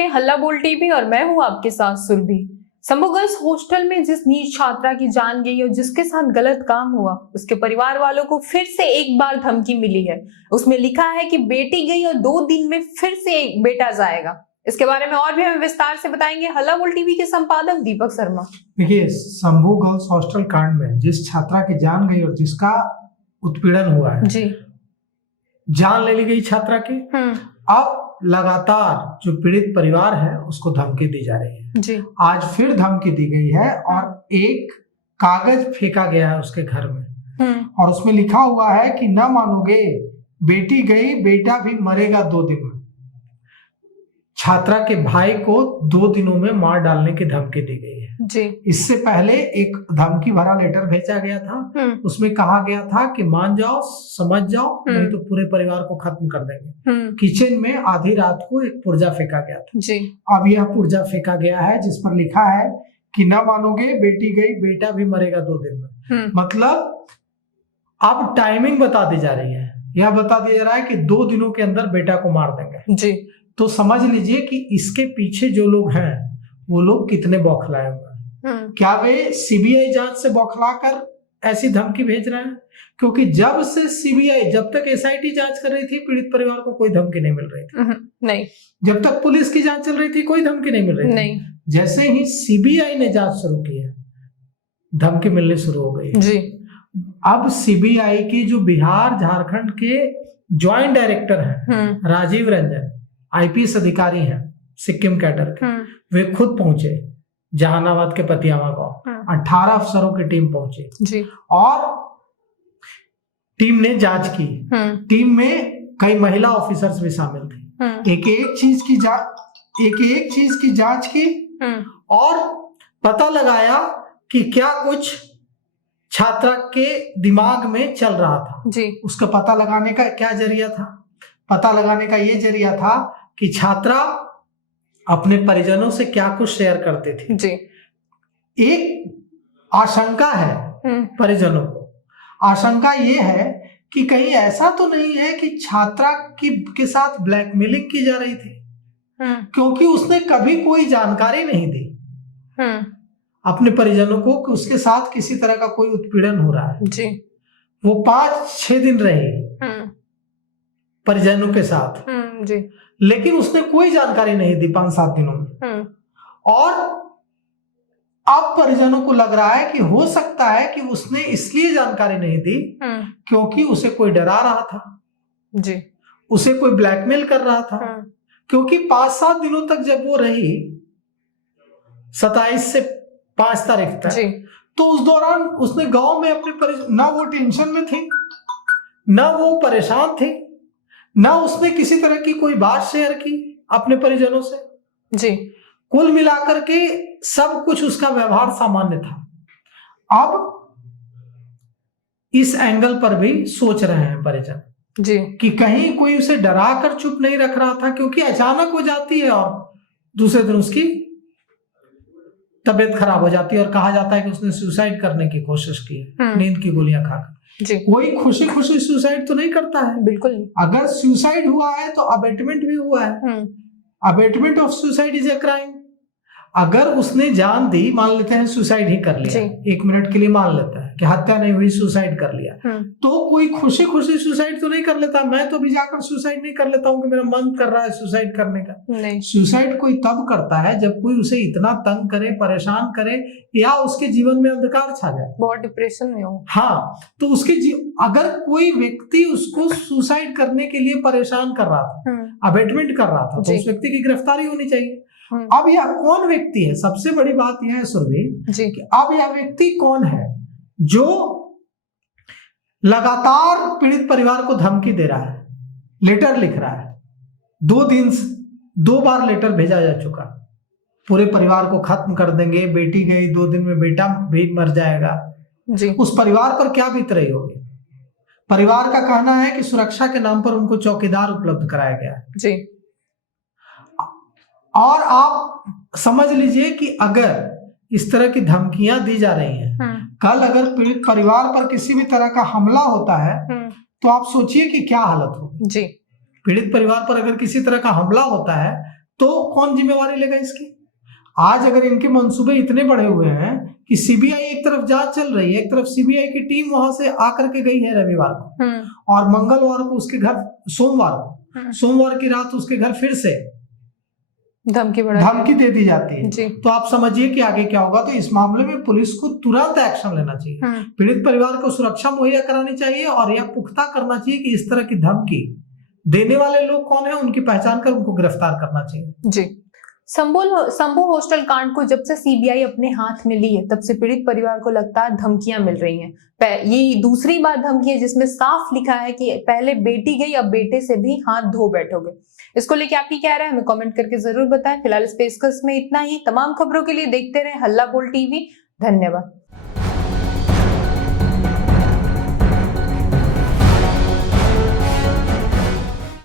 रहे हल्ला बोल टीवी और मैं हूं आपके साथ सुरभि। संभू गर्ल्स हॉस्टल में जिस नीच छात्रा की जान गई और जिसके साथ गलत काम हुआ, उसके परिवार वालों को फिर से एक बार धमकी मिली है। उसमें लिखा है कि बेटी गई और 2 दिन में फिर से एक बेटा जाएगा। इसके बारे में और भी हमें विस्तार से बताएंगे हल्ला बोल टीवी के संपादक दीपक शर्मा। देखिए, संभू गर्ल्स हॉस्टल कांड में जिस छात्रा की जान गई और जिसका उत्पीड़न हुआ है जी, जान ले ली गई छात्रा की। अब लगातार जो पीड़ित परिवार है उसको धमकी दी जा रही है जी। आज फिर धमकी दी गई है और एक कागज फेंका गया है उसके घर में और उसमें लिखा हुआ है कि न मानोगे, बेटी गई, बेटा भी मरेगा 2 दिन में। छात्रा के भाई को 2 दिनों में मार डालने की धमकी दी गई है जी। इससे पहले एक धमकी भरा लेटर भेजा गया था। उसमें कहा गया था कि मान जाओ, समझ जाओ, नहीं तो पूरे परिवार को खत्म कर देंगे। किचन में आधी रात को एक पुर्जा फेंका गया था जी। अब यह पुर्जा फेंका गया है जिस पर लिखा है कि न मानोगे, बेटी गई, बेटा भी मरेगा 2 दिन में। मतलब अब टाइमिंग बता दी जा रही है, यह बता दिया जा रहा है कि 2 दिनों के अंदर बेटा को मार देंगे जी। तो समझ लीजिए कि इसके पीछे जो लोग हैं वो लोग कितने बौखलाए हुए हैं। क्या वे सीबीआई जांच से बौखला कर ऐसी धमकी भेज रहे हैं? क्योंकि जब से सीबीआई, जब तक एसआईटी जांच कर रही थी, पीड़ित परिवार को कोई धमकी नहीं मिल रही थी। नहीं। जब तक पुलिस की जांच चल रही थी कोई धमकी नहीं मिल रही थी। नहीं। जैसे ही सीबीआई ने जांच शुरू की है, धमकी मिलनी शुरू हो गई जी। अब सीबीआई की जो बिहार झारखंड के ज्वाइंट डायरेक्टर हैं राजीव रंजन, आईपीएस अधिकारी हैं सिक्किम कैडर के, वे खुद पहुंचे जहानाबाद के पतियामा गांव। 18 अफसरों की टीम पहुंची जी। और टीम ने जांच की। टीम में कई महिला ऑफिसर्स भी शामिल थे। एक एक चीज की जांच की और पता लगाया कि क्या कुछ छात्रा के दिमाग में चल रहा था जी। उसका पता लगाने का क्या जरिया था? पता लगाने का ये जरिया था कि छात्रा अपने परिजनों से क्या कुछ शेयर करते थे जी। एक आशंका है परिजनों को, आशंका ये है कि कहीं ऐसा तो नहीं है कि छात्रा के साथ ब्लैकमेलिंग की जा रही थी, क्योंकि उसने कभी कोई जानकारी नहीं दी अपने परिजनों को कि उसके साथ किसी तरह का कोई उत्पीड़न हो रहा है जी। वो 5-6 दिन रही परिजनों के साथ जी। लेकिन उसने कोई जानकारी नहीं दी 5-7 दिनों में। और अब परिजनों को लग रहा है कि हो सकता है कि उसने इसलिए जानकारी नहीं दी क्योंकि उसे कोई डरा रहा था जी, उसे कोई ब्लैकमेल कर रहा था। क्योंकि 5-7 दिनों तक जब वो रही 27 से 5 तारीख तक, तो उस दौरान उसने गांव में अपने ना वो टेंशन में थी, ना वो परेशान थी, ना उसने किसी तरह की कोई बात शेयर की अपने परिजनों से जी। कुल मिलाकर के सब कुछ उसका व्यवहार सामान्य था। अब इस एंगल पर भी सोच रहे हैं परिजन जी कि कहीं कोई उसे डरा कर चुप नहीं रख रहा था, क्योंकि अचानक हो जाती है और दूसरे दिन उसकी तबीयत खराब हो जाती है और कहा जाता है कि उसने सुसाइड करने की कोशिश की है नींद की गोलियां खाकर। कोई खुशी खुशी सुसाइड तो नहीं करता है, बिल्कुल। अगर सुसाइड हुआ है तो अबेटमेंट भी हुआ है। Abetment of suicide is a crime. अगर उसने जान दी, मान लेते हैं सुसाइड ही कर लिया, 1 मिनट के लिए मान लेता है कि हत्या नहीं हुई, सुसाइड कर लिया, तो कोई खुशी खुशी सुसाइड तो नहीं कर लेता। मैं तो भी जाकर सुसाइड नहीं कर लेता हूँ कि मेरा मन कर रहा है सुसाइड करने का। नहीं। सुसाइड कोई तब करता है जब कोई उसे इतना तंग करे, परेशान करे, या उसके जीवन में अंधकार छा जाए, बहुत डिप्रेशन में हो। हाँ, तो उसके अगर कोई व्यक्ति उसको सुसाइड करने के लिए परेशान कर रहा था, अबेटमेंट कर रहा था, तो उस व्यक्ति की गिरफ्तारी होनी चाहिए। अब यह कौन व्यक्ति है? सबसे बड़ी बात यह है सुरभि कि अब यह व्यक्ति कौन है जो लगातार पीड़ित परिवार को धमकी दे रहा है, लेटर लिख रहा है। 2 बार लेटर भेजा जा चुका, पूरे परिवार को खत्म कर देंगे, बेटी गई 2 दिन में बेटा भी मर जाएगा जी। उस परिवार पर क्या बीत रही होगी? परिवार का कहना है कि सुरक्षा के नाम पर उनको चौकीदार उपलब्ध कराया गया जी। और आप समझ लीजिए कि अगर इस तरह की धमकियां दी जा रही हैं, कल अगर पीड़ित परिवार पर किसी भी तरह का हमला होता है तो आप सोचिए कि क्या हालत होगी जी। पीड़ित परिवार पर अगर किसी तरह का हमला होता है तो कौन जिम्मेवारी लेगा इसकी? आज अगर इनके मंसूबे इतने बड़े हुए हैं कि सीबीआई एक तरफ जांच चल रही है, एक तरफ सीबीआई की टीम वहां से आकर के गई है रविवार को, और मंगलवार को उसके घर, सोमवार की रात उसके घर फिर से धमकी दे दी जाती है, तो आप समझिए कि आगे क्या होगा। तो इस मामले में पुलिस को तुरंत एक्शन लेना चाहिए, पीड़ित परिवार को सुरक्षा मुहैया करानी चाहिए, और यह पुख्ता करना चाहिए कि इस तरह की धमकी देने वाले लोग कौन है, उनकी पहचान कर उनको गिरफ्तार करना चाहिए। जी। शंभू हॉस्टल कांड को जब से सीबीआई अपने हाथ में ली है, तब से पीड़ित परिवार को लगता है धमकियां मिल रही हैं। ये दूसरी बार धमकी है जिसमें साफ लिखा है कि पहले बेटी गई, अब बेटे से भी हाथ धो बैठोगे। इसको लेके आपकी क्या राय है, हमें कमेंट करके जरूर बताएं। फिलहाल इस पेशकश में इतना ही। तमाम खबरों के लिए देखते रहे हल्ला बोल टीवी। धन्यवाद।